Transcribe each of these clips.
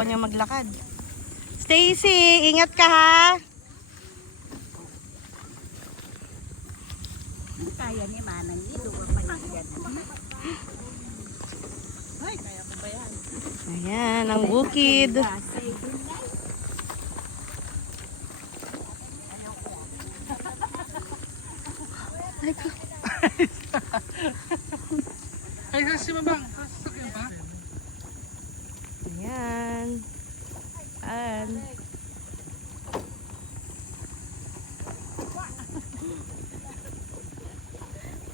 Niya maglakad. Stacy, ingat ka ha. Kaya ni Manang dito pa yan. Ay, kaya ko ba yan? Ayan, ang bukid. Ay, si Mamang. Sasakyan ba? Ayan. Ayan.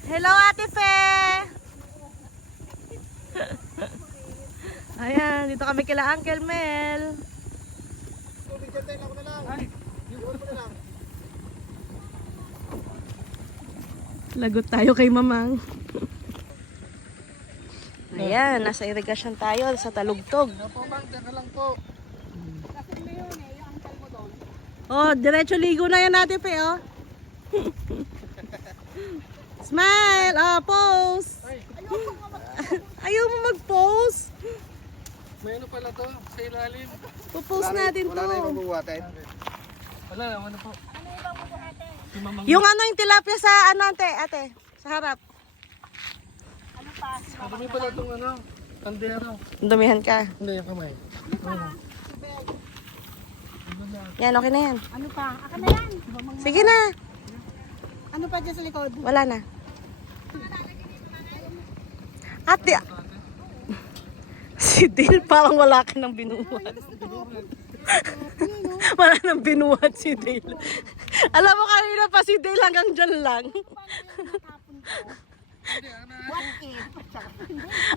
Hello, Ate Fe! Ayan, dito kami kila Uncle Mel. Lagot tayo kay Mamang. Ayan, nasa irigasyon tayo sa Talugtog. Opo, Mang. Teka lang po. Oh, diretso ligo na yan natin, Fe, oh. Smile! Oh, pose! Ayaw mo mag-pose? May ano pala to? Sa ilalim. Pupose natin to. Wala na yung mabubuhatin. Wala na, ano po? Si Mamang. Yung ano, yung tilapia sa ano, ate, sa harap. Madami pala itong ano, kandero. Dumihan ka. Hindi, yung kamay. Yan, okay na yan. Ano pa? Akan na yan. Sige na. Ano pa dyan sa likod? Wala na. Ate, si Dale parang wala ka nang binuhat. Wala nang binuhat si Dale. Alam mo kanina pa si Dale hanggang dyan lang.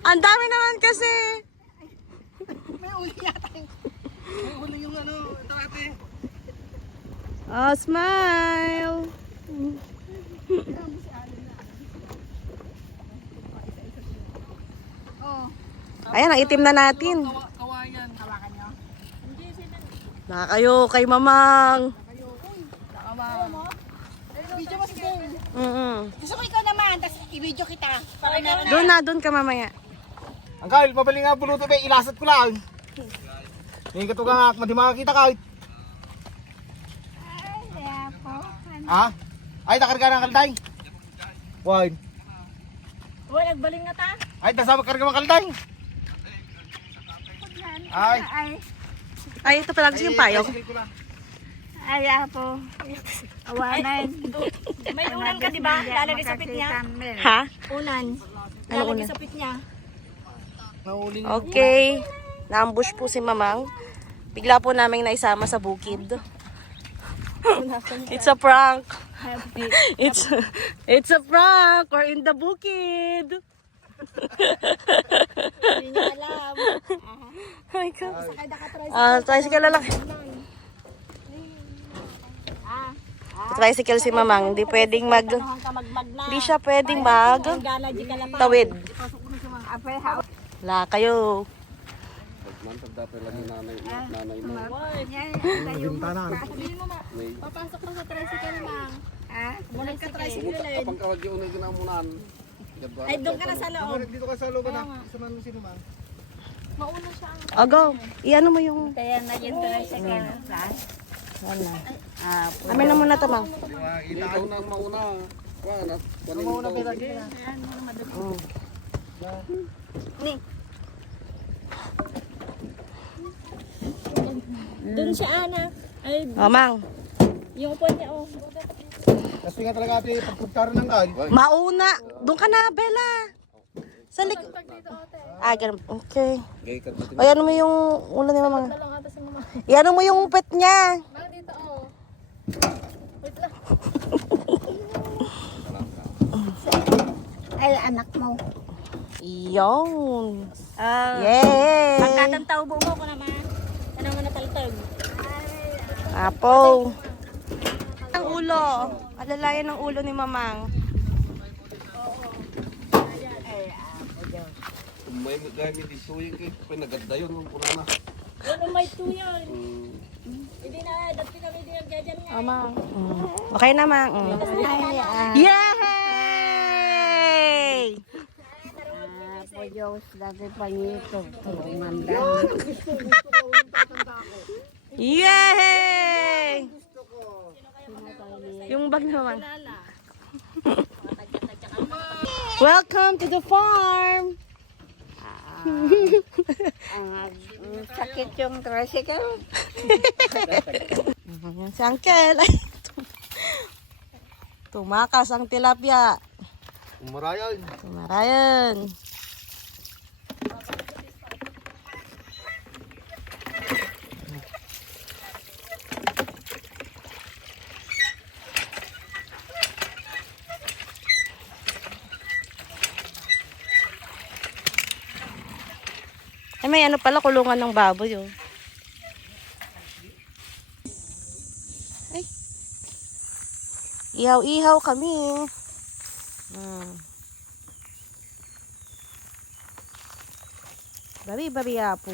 Ang dami naman kasi. May uli yata yung... May huli yung ano, ito ate. Oh, smile. Oh, Ayan, ang itim na natin. Kawayan. hawakan nyo. Baka kayo kay Mamang. Video mo si Dale. Gusto ko ikaw naman, tapos i-video kita. Para meron Doon ka mamaya. Ang kahit, mabaling nga buluto ba, ilasat ko lang. Ngayon ka ito nga, madi makakita kahit. Ay, kaya po. Ha? Ay, nakarga ng kalday. Wine. Uy, nagbaling na ta? Ay, nasama karga ng kalday. Ay. Ay, ito pala kasi yung payong. Ay, po. Awanan. May unan ka, di ba? Lalagay sa pit niya. Ha? Unan. Ano Lalagay unan? sa pit niya. Nauling. Okay. Na-ambush po si Mamang. Bigla po naming naisama sa bukid. It's a prank. It's a prank. We're in the bukid. Hindi niya alam. Ay, ka. Sakay na ka-tricycle. Tricycle na lang. Tricycle si Mamang. Hindi pwedeng Tanuhan ka magmag na. Hindi siya pwedeng mag Ang gana, di ka lapang. tawid. Apay, ha? Wala kayo. Bintana. Papasok mo sa tricycle, Mang. Ha? Bulag ka tricycle. Kapag kawag yung unay ginamunan. Ay, doon ka na sa loob. Dito ka sa loob na. Sa man sino man. Mauna siya. O, go. Iano mo yung... Kaya na yung tricycle. Wala. Amin na muna ito, Mang. Ikaw na mauna. Mauna pinag Ni. Doon siya, anak. Ay, O, Mang. yung upuan niya, oh. Kasi nga talaga ate, pagpagkaro ng kal. Mauna. Doon ka na, Bella. Sa lik... Ah, ganun. Okay. O, yan mo yung ulo ni Mamang. Yan mo yung pet niya. Dito, oh. Wait lang. Ay, anak mo. Yun. Yay! Pagkatantaw mo ko naman. Ano mo nataltag? Apo. Ang ulo. Alalayan ng ulo ni Mamang. May gamit dito yung pinaganda yun ng purana. Ano may tuyon? Hindi na, dati kami din nagjajan nga. Mamang. Okay na, Mang. Yay! Diyos, dati pangitog, tulungan lang. Yay! Yung bag naman. Welcome to the farm! Ang sakit yung tricycle. Si Uncle. Tumakas ang tilapia. Umarayan. Tumarayan. Ay, may ano pala, kulungan ng baboy, oh. Ay. Ihaw-ihaw kami. Bari-bari-apo.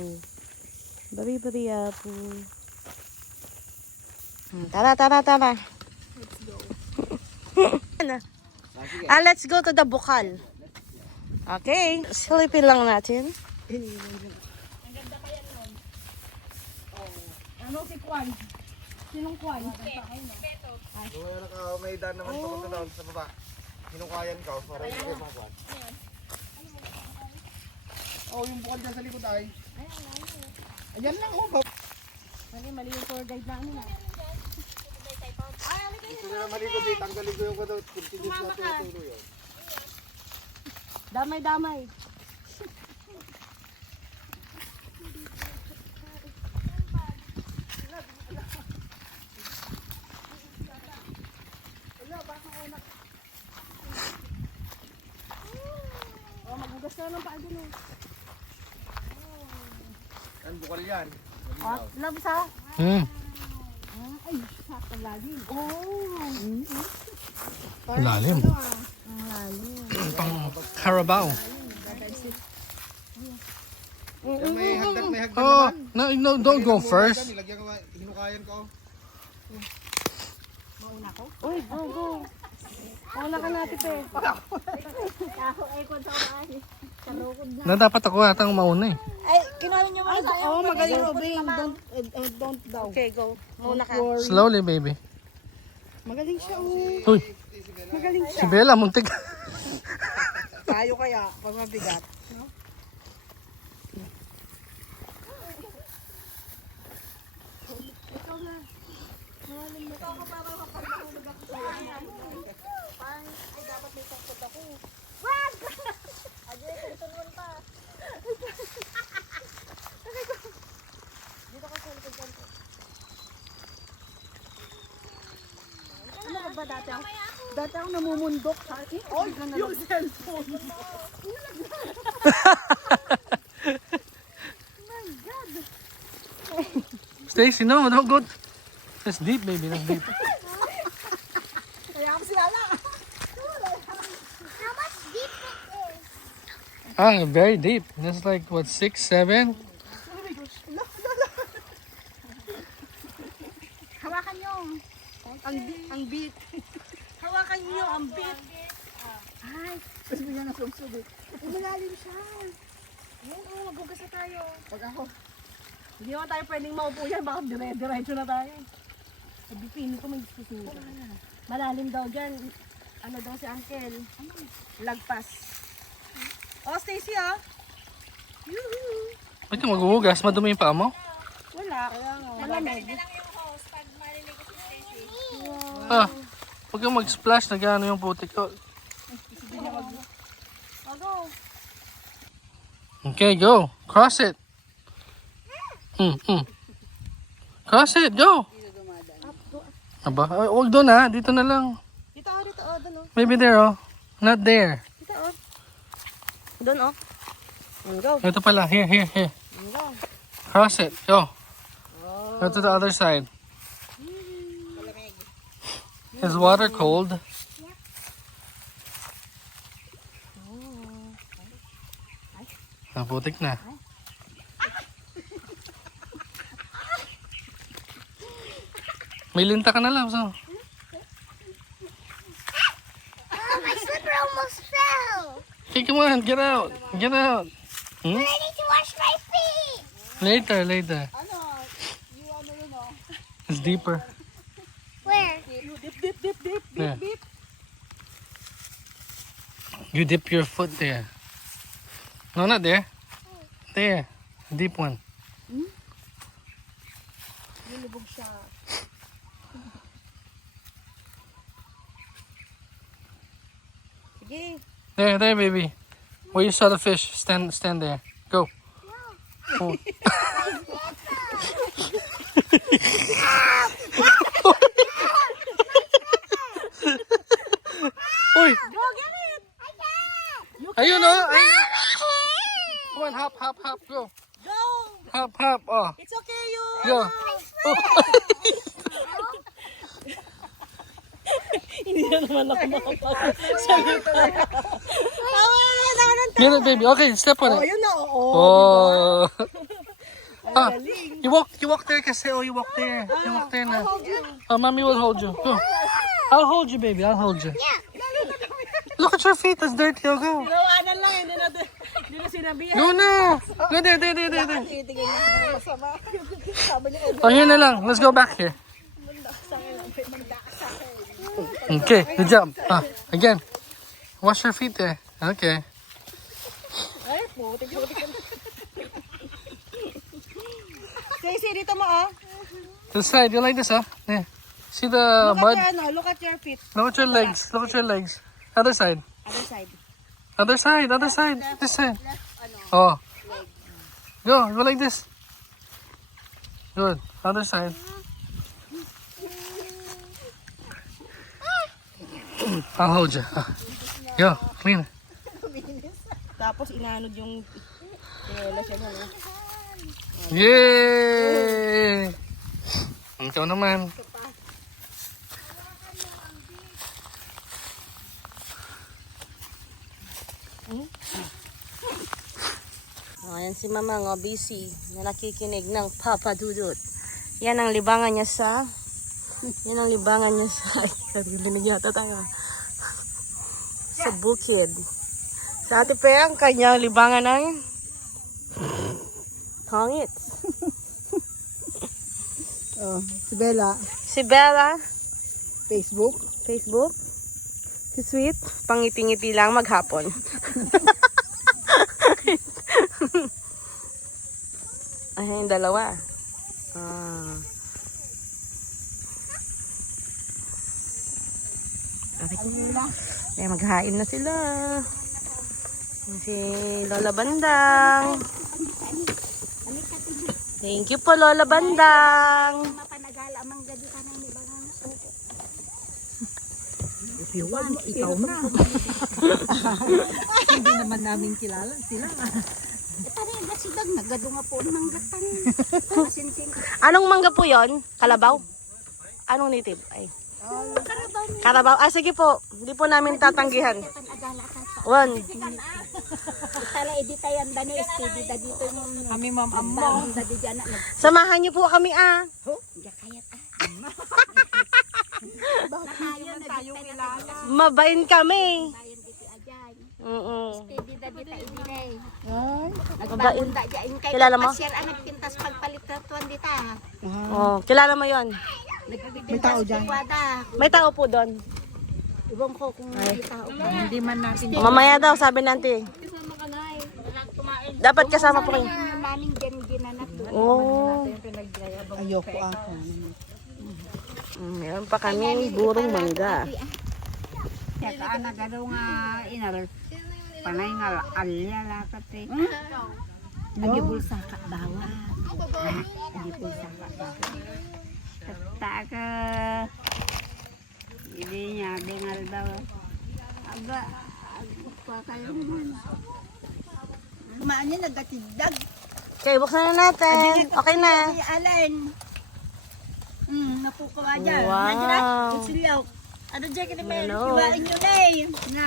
Bari-bari-apo. Tara. Let's go. Let's go to the bukal. Okay. Silipin lang natin. Ano si Kwan? Sinong Kwan? Kung may daan naman papunta doon sa baba. Hinukayan ka, para hindi ko makuha. Oh, yung bukal dyan sa likod ay. Ayan lang, oh. Mali yung tour guide namin ah. Gusto nila malikod eh. Tanggalin ko yung kadot. Continuous na tulo yun. Damay. Oh, magugas na ng paa dun eh. Yan, bukal yan. Oh, love sa? Ay, sakto lagi. Lalim. Pang Carabao. Yan, may hagdan Oh, naman. no, don't go first. Nilagyan ko, hinukayan ko. Uy, go. Wala ka natin, pe. Na dapat ako atang mauna eh. Ay, kinuha niyo mga tayo. Oh, magaling Robin. Don't daw. Okay, go. Muna ka. Slowly, baby. Magaling siya. Uy, si Bella, muntik. Tayo kaya, pag mabigat. Ano ba dati ako? Dati ako namumundok sa akin. Oy, yung cellphone. Stacy, no, don't go. That's deep, baby. That's deep. Kaya ako sila lang. Very deep. That's like, what, 6, 7? Hawakan nyo. Ang beat. Hawakan nyo ang beat. Ay, tapos bigla na sumsub eh. Malalim siya. Oo, magugas na tayo. Pag ako. Hindi naman tayo pwedeng maupo yan. Baka dire-diretso na tayo. Sabi, pinin ko may susunod. Malalim daw dyan. Ano daw si Uncle? Lagpas. Oh, Stacy ah. Yoo-hoo. Ba't ka maghuhugas? Madumi yung paa mo? Wala. Malamig. Ah, huwag kang mag-splash. Nag-ano yung putik. Oh. Go. Okay, go. Cross it. Cross it, go. Aba, ay, huwag doon ha. Dito na lang. Dito, doon, oh. Maybe there, oh. Not there. Dito, oh. Doon, oh. Go. Ito pala. Here. Cross it. Go. Go to the other side. Is water cold? Naputik na. May linta ka na lang. So. My slipper almost fell. Okay, come on. Get out. Get out. Hmm? I need to wash my feet. Later. Ano? You ano yun oh. It's deeper. Where? Yeah. You dip your foot there. No, not there. There. Deep one. Nilubog siya. Sige. There, baby. Where you saw the fish, stand there. Go. Oh. Uy! Go get it! I can't! Ayun oh! Ayun. Come on, hop, go. Go! Hop, oh. It's okay, you. Go. Hindi na naman ako makapag-salita. Get it, baby. Okay, step on it. Ayun na, oo. Oh. Ah, you walk there kasi. Oh, you walk there. You walk there now. Oh, mommy will hold you. Go. I'll hold you, baby. I'll hold you. Look at your feet. It's dirty. Oh, go. Tawanan lang, hindi na sinabihan. Go na. Go there. Titingin na masama. Sabi niya, Oh, here na lang. Let's go back here. Okay, good job. Ah, again. Wash your feet there. Okay. ay, putik. Say, dito mo, oh. This side. You like this, huh? Yeah. See the mud? Look at your feet. Look at your legs. Look at your legs. Other side. Other side. Other side. This side. Oh. Go like this. Good. Other side. I'll hold you. Go, clean it. Tapos inaanod yung tela siya na. Yay! Ikaw naman. Ayan si Mama nga busy na nakikinig ng Papa Dudut. Yan ang libangan niya sa narinig yata tayo. Sa bukid. Sa Ate Pe, ang kanyang libangan ay pangit. Oh, si Bella. Si Bella, Facebook. si Sweet, pangiti-ngiti lang maghapon. Ay, yung dalawa. Ay, maghain na sila. Si Lola Bandang. Thank you po, Lola Bandang. Mapanagala mang gadi ka nang ibangan. If you want, ikaw na. Hindi naman namin kilala sila. Tari, gasidag, nagado nga po ng gatan. Masinsin. Anong mangga po yon? Kalabaw? Anong native? Ay. Karabaw. Ah, sige po. Hindi po namin tatanggihan. One. Tala, edi tayan da no, estedi da dito yung... Kami mamamang. Da di dyan na. Samahan niyo po kami ah. Kayat Bakit tayo kilala? Mabain kami. Bayan dito ajan. Oo. Estedi da dito ibinay. Mabain. Da dyan kay Kilala mo? Pasir ang nagpintas pagpalit na tuwan dita. Oh, kilala mo yon? May tao dyan. May tao po doon. Ibang ko kung may tao. Hindi man natin. Mamaya daw, sabi nanti. Dapat kasama po kayo. Maning dyan ginanap doon. Oh. Ayoko ako. Meron pa kami burong mangga. Ya ka nagado nga inal panay nga alya lakat eh. Nagibulsa ka bawa. Nagibulsa ka bawa. Tak ke ini nya bengal daw. Aga pa kayo man. Kumaanya nagatidag. Okay, buksan na natin. Okay na. Alin. Napuko aja. Wow. Silyaw. Ano dyan ka naman? Hello. Iwain nyo na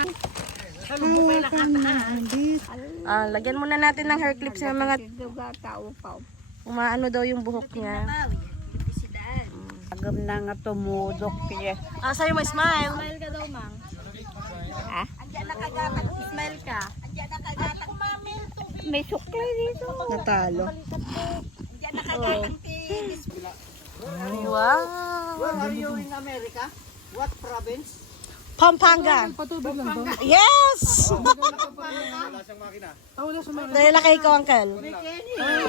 Ah, lagyan muna natin ng hair clips ng mga Duga tao pa. umaano daw yung buhok niya. Agam na nga tumudok kaya. Ah, sa'yo may smile. Smile ka daw, Mang. Ah? Andiyan nakagatak. Smile ka. Andiyan nakagatak, Mami. May sukli dito. Natalo. Diyan nakakatangkilis. Wow. Where are you in America? What province? Pampanga. Patubig lang to. Yes! Wala siyang makina. Wala sa mga. Dahil na kay ko, uncle.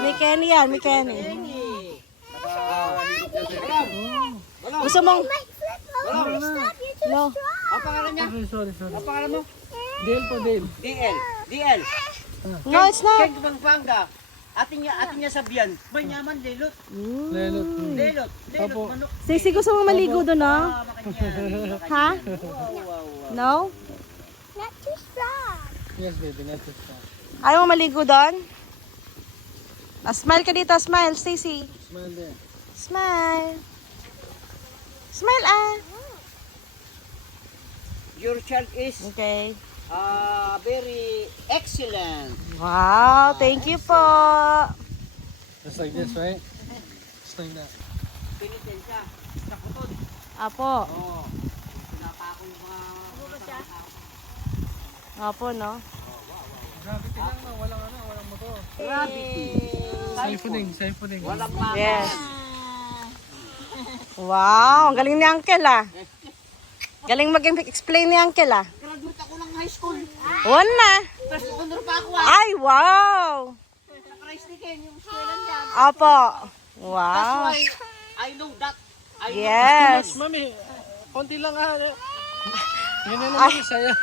May Kenny yan, may Kenny. Gusto mong... No. Ang pangalan niya? Sorry. Ang pangalan mo? Dale po, Dale. DL. No, it's not. Keng Pampanga. Ating niya sabihan. Banyaman, lelot. Lelot. Lelot. Opo. Manok. Sisi, gusto mong maligo doon, no? Ha? No? Yes, baby. Not too far. Ayaw mo maligo doon? Smile ka dito, smile, Stacy. Smile there. Smile. Smile, ah. Your child is Okay. very excellent. Wow, thank you po. Just like this, right? Just like that. Pinitin siya. Sa kutod. Apo. Oo. Pinapako yung mga... Apo, no? Gravity lang, no? Walang motor. Gravity. Siphoning. Walang mga... Yes. Wow, ang galing ni Uncle, ah. Galing mag-explain ni Uncle, ah. Graduate ako ng high school. Una. First honor pa ako ah. Ay, wow. Sa Christian, yung eskwela niya. Apo. That's Wow. why I know that. I know Yes. Mami, konti lang Yan na naman isa yan.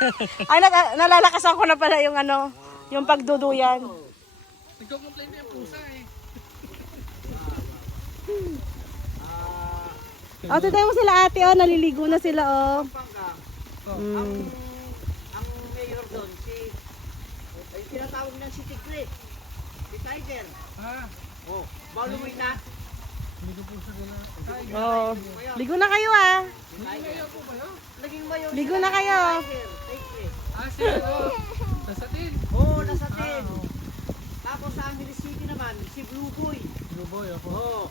Ay, nalalakasan ko na pala yung ano, yung pagduduyan. Nagko-complain na yung pusa eh. O, titay mo sila ate, oh, naliligo na sila, oh. Pampanga. Mm. Ang mayor doon, ay tinatawag ng si Tigre. Si Tiger. Oh, baluwi na. Hindi ko pusa nila. Oh. Ligo na kayo, ah. Naging mayor. Ligo na kayo. Tiger. Tigre. Sa tin. Oh, nasa tin. Tapos sa Angeles City naman, si Blue Boy. Blue boy ako. Oh.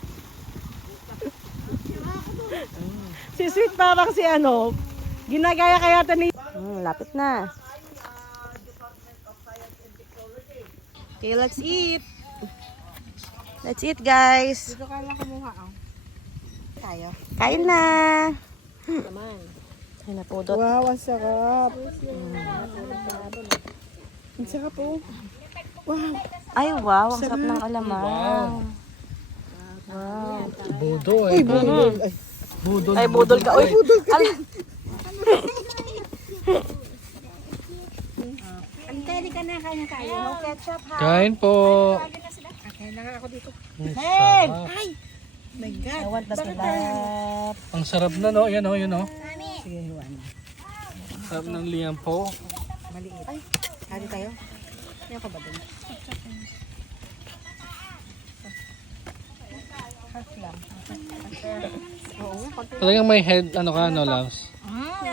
Si Sweet parang si ano, ginagaya kaya ito ni... lapit na. Okay, let's eat. Let's eat, guys. Dito ka lang kumuha. Tayo. Kain na. Ay, napudot. Wow, ang sarap. Ang sarap po. Ay, wow. Ang sarap ng alamang. Wow. Budo eh. Budol. Ay, budol ka. Uy, budol ka. Antay ka na kaya tayo. No ketchup ha. Kain po. Kaya na ako dito. Hey! Ay! My God. I want the tulap. Ang sarap na no. Yan o, yun o. Sige, Juan. Sarap ng liyan po. Maliit. Ay, hali tayo. Yan ka ba dun? Half lang. Talagang may head, ano ka, no, loves?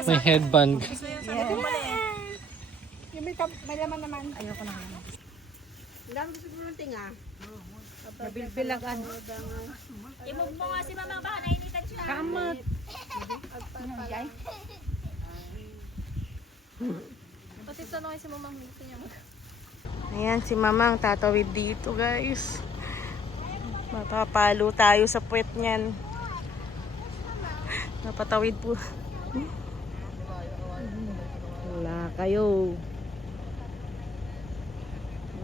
May headband. Yung may laman naman. Ayoko na. Ang dami ko siguro ng tinga. Nabilbilagan. I-move mo nga si Mamang, baka nainitan siya. Kamot. Kasi tanongin si Mamang, gusto niya mag... Ayan, si Mamang tatawid dito, guys. Matapalo tayo sa puwet niyan. Napatawid po. Wala kayo.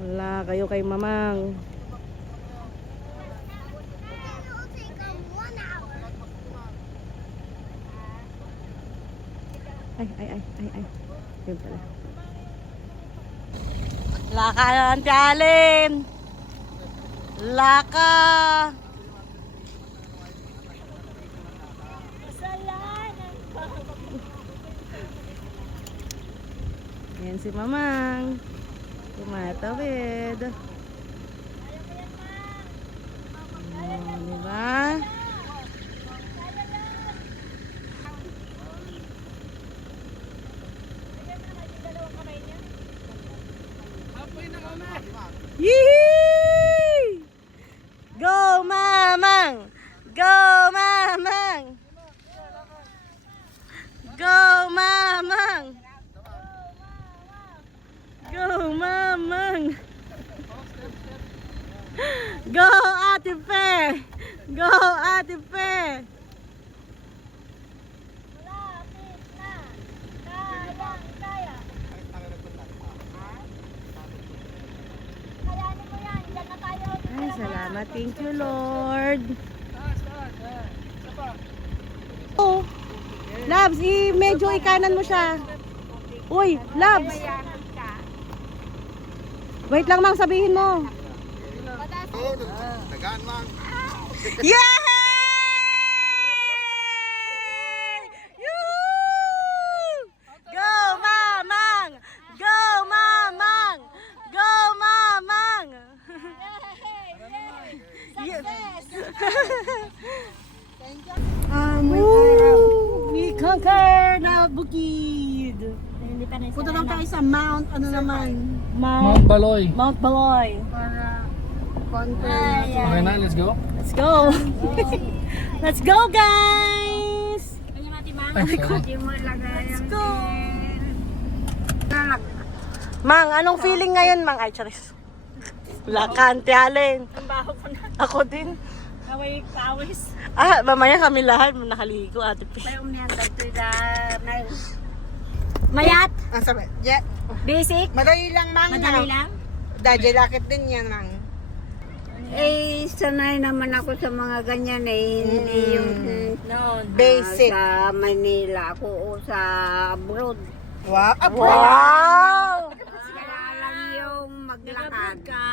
Wala kayo kay Mamang. Ay. Yun pala. Laka na, Auntie Allen. Laka. Ayan si Mamang. Tumatawid. Oh, diba? Yee! Go, Mamang! Go, Mamang! Go, Mamang! Go, Mamang! Go, Ate Fe! Go, Ate Fe! Malapit na. Kayang kaya. Kayanin mo yan. Diyan na tayo. Ay, salamat. Thank you, Lord. Oh. Labs, medyo ikanan mo siya. Uy, Labs. Wait lang, Mang, sabihin mo. Dagaan lang. Yay! Yoo! Go, Mamang! Go, Mamang! Go, Mamang! We conquer na bukid. Hindi pa na Punta lang tayo sa Mount, ano naman, Mount Baloy. Mount Baloy. para conquer. Okay na, let's go. Let's go. Let's go, guys. Kanya mati mang. Ay, sorry. Let's go. Mang, anong feeling ngayon, Mang? Ay, charis. Wala ka, Ante Allen. Ang baho ko na. Ako din. Away pawis. Ah, mamaya kami lahat nakaligo, Ate P. May umnihan dito na may Mayat. Ang sabi, yeah, Basic. madali lang mang. Madali lang. Daddy lakit din yan mang. eh sanay naman ako sa mga ganyan eh. Hindi yung Noon. Basic. sa Manila ako o sa abroad. Wow. Wow! Kaya lang yung maglakad. Ka.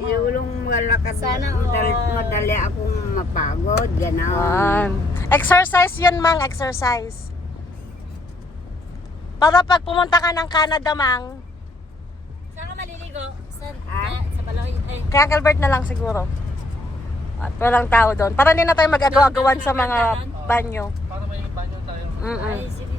Yung maglakad. Sana madali akong mapagod. Gano'n. Exercise yun, Mang. Exercise. Para pag pumunta ka ng Canada, Mang, Saan ka maliligo? Sa Ah? sa Baloy. Ay. kaya Gilbert na lang siguro. At walang tao doon. Para hindi na tayo mag-agaw-agawan sa mga banyo. Para may banyo tayo. Mm-mm. Ay, sige.